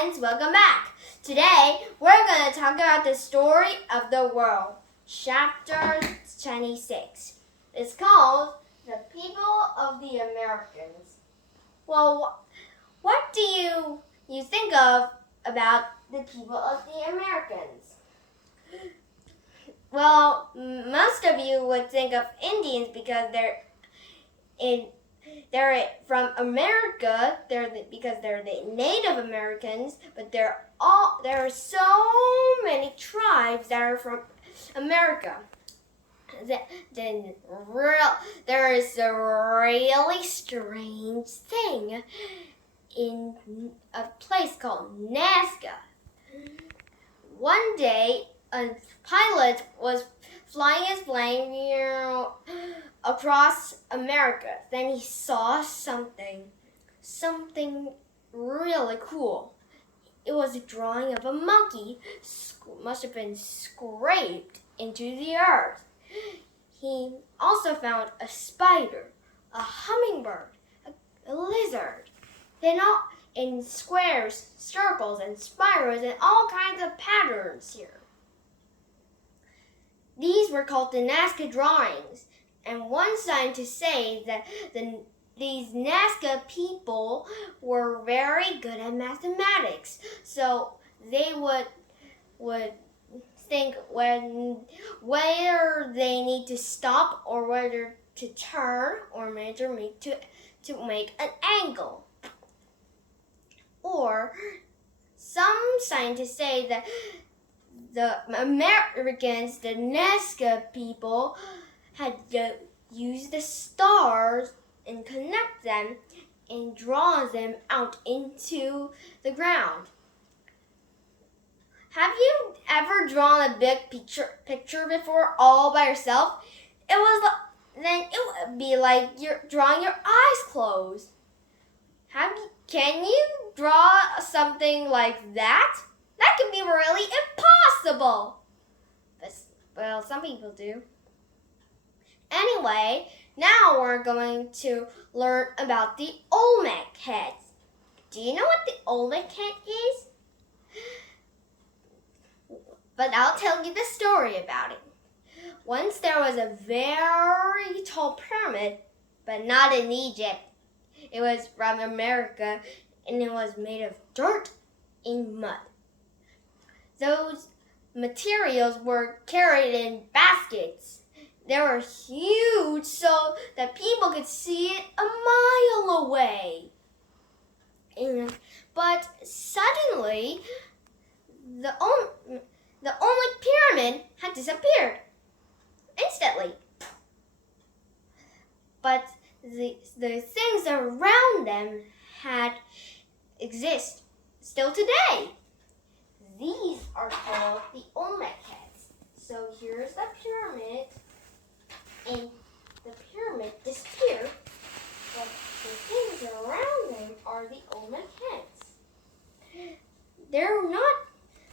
friends, welcome back. Today, we're going to talk about the story of the world, chapter 26. It's called The People of the Americans. Well, what do you think of about the people of the Americans? Well, most of you would think of Indians because they're from America. Because they're the Native Americans, but there are so many tribes that are from America. Then there is a really strange thing in a place called Nazca. One day, a pilot was flying his plane across America. Then he saw something really cool. It was a drawing of a monkey, must have been scraped into the earth. He also found a spider, a hummingbird, a lizard, then all in squares, circles, and spirals, and all kinds of patterns here. These were called the Nazca drawings, and one scientist said that these Nazca people were very good at mathematics, so they would think whether they need to stop or whether to turn or measure to make an angle. Or some scientists say that the Americans, the Nazca people, had used the stars and connect them and draw them out into the ground. Have you ever drawn a big picture before all by yourself? Then it would be like you're drawing your eyes closed. Can you draw something like that? That can be really impossible. Well, some people do. Anyway, now we're going to learn about the Olmec heads. Do you know what the Olmec head is? But I'll tell you the story about it. Once there was a very tall pyramid, but not in Egypt. It was from America, and it was made of dirt and mud. Those materials were carried in baskets. They were huge so that people could see it a mile away. But suddenly, the Olmec pyramid had disappeared instantly. But the things around them exist still today. These are called the Olmec heads. So here's the pyramid, and the pyramid disappeared, but the things around them are the Olmec heads.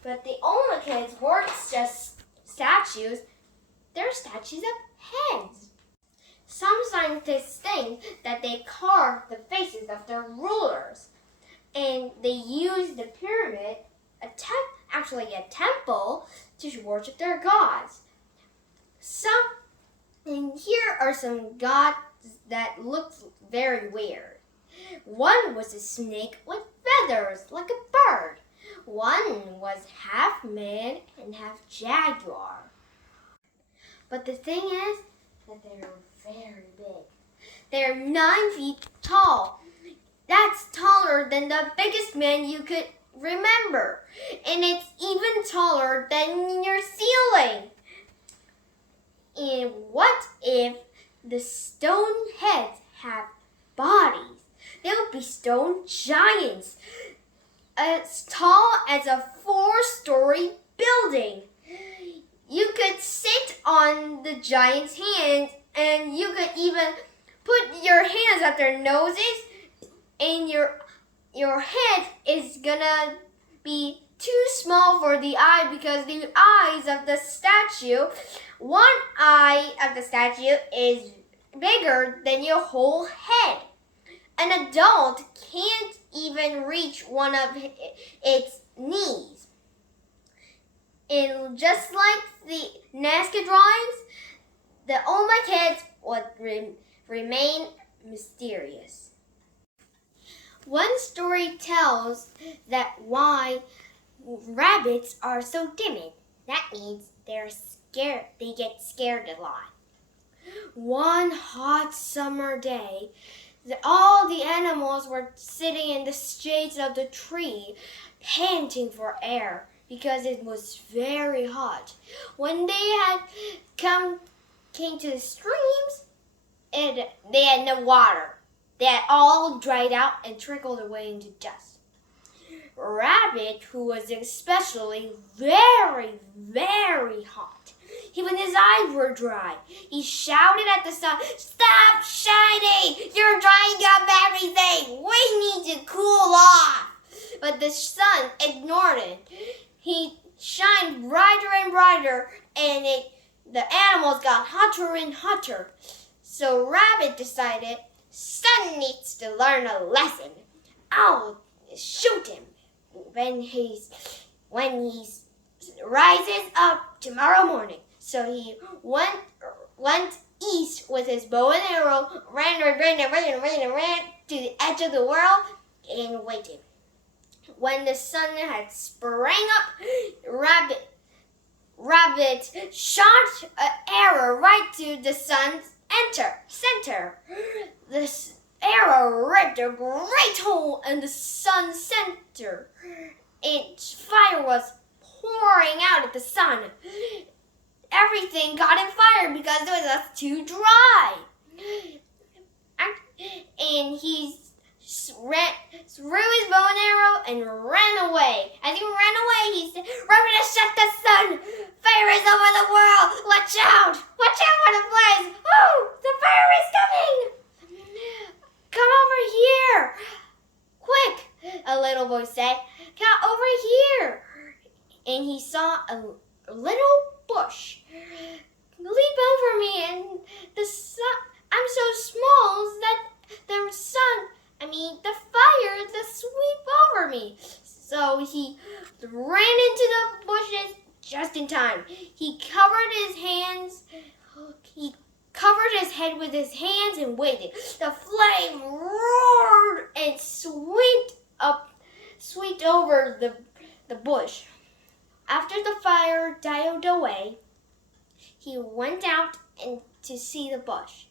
But the Olmec heads weren't just statues, they're statues of heads. Some scientists think that they carved the faces of their rulers, and they used the pyramid, actually a temple, to worship their gods. And here are some gods that looked very weird. One was a snake with feathers, like a bird. One was half man and half jaguar. But the thing is that they're very big. They're 9 feet tall. That's taller than the biggest man you could remember. And it's even taller than your ceiling. And what if the stone heads have bodies? They would be stone giants, as tall as a 4-story building. You could sit on the giant's hands, and you could even put your hands up their noses, and your head is gonna be too small for the eye because the eyes of the statue, one eye of the statue is bigger than your whole head. an adult can't even reach one of its knees. And just like the Nazca drawings, the All My Kids would remain mysterious. One story tells that why rabbits are so timid. That means they're scared. They get scared a lot. One hot summer day, all the animals were sitting in the shades of the tree, panting for air because it was very hot. When they came to the streams, they had no water. They had all dried out and trickled away into dust. Rabbit, who was especially very, very hot, even his eyes were dry. He shouted at the sun, "Stop shining! You're drying up everything! We need to cool off!" But the sun ignored it. He shined brighter and brighter, and the animals got hotter and hotter. So Rabbit decided, "Sun needs to learn a lesson. I'll shoot him when he rises up tomorrow morning." So he went east with his bow and arrow, ran to the edge of the world and waited. When the sun had sprang up, Rabbit shot an arrow right to the sun's center. The arrow ripped a great hole in the sun's center, and fire was pouring out at the sun. Everything got in fire because it was too dry. And he threw his bow and arrow and ran away. As he ran away, he said, "Rabbit has shut the sun! Fire is over the world! Watch out! Watch out for the flames! Oh, the fire is coming! Come over here! Quick!" a little voice said. "Come over here!" And he saw a little bush. "Leap over me, and the sun, I'm so small that the fire just sweep over me." So he ran into the bushes just in time. He covered his head with his hands and waited. The flame roared and swept over the bush. After the fire died away, he went out to see the bush.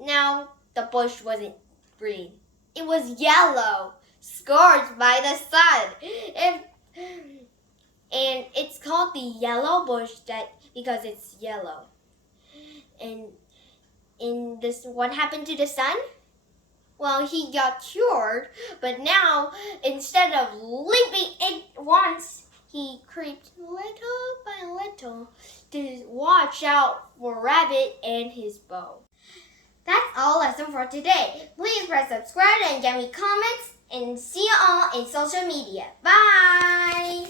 Now, the bush wasn't green. It was yellow, scorched by the sun. And it's called the yellow bush because it's yellow. And what happened to the sun? Well, he got cured, but now, instead of leaping at once, he creeped little by little to watch out for Rabbit and his bow. That's all lesson for today. Please press subscribe and give me comments, and see you all in social media. Bye!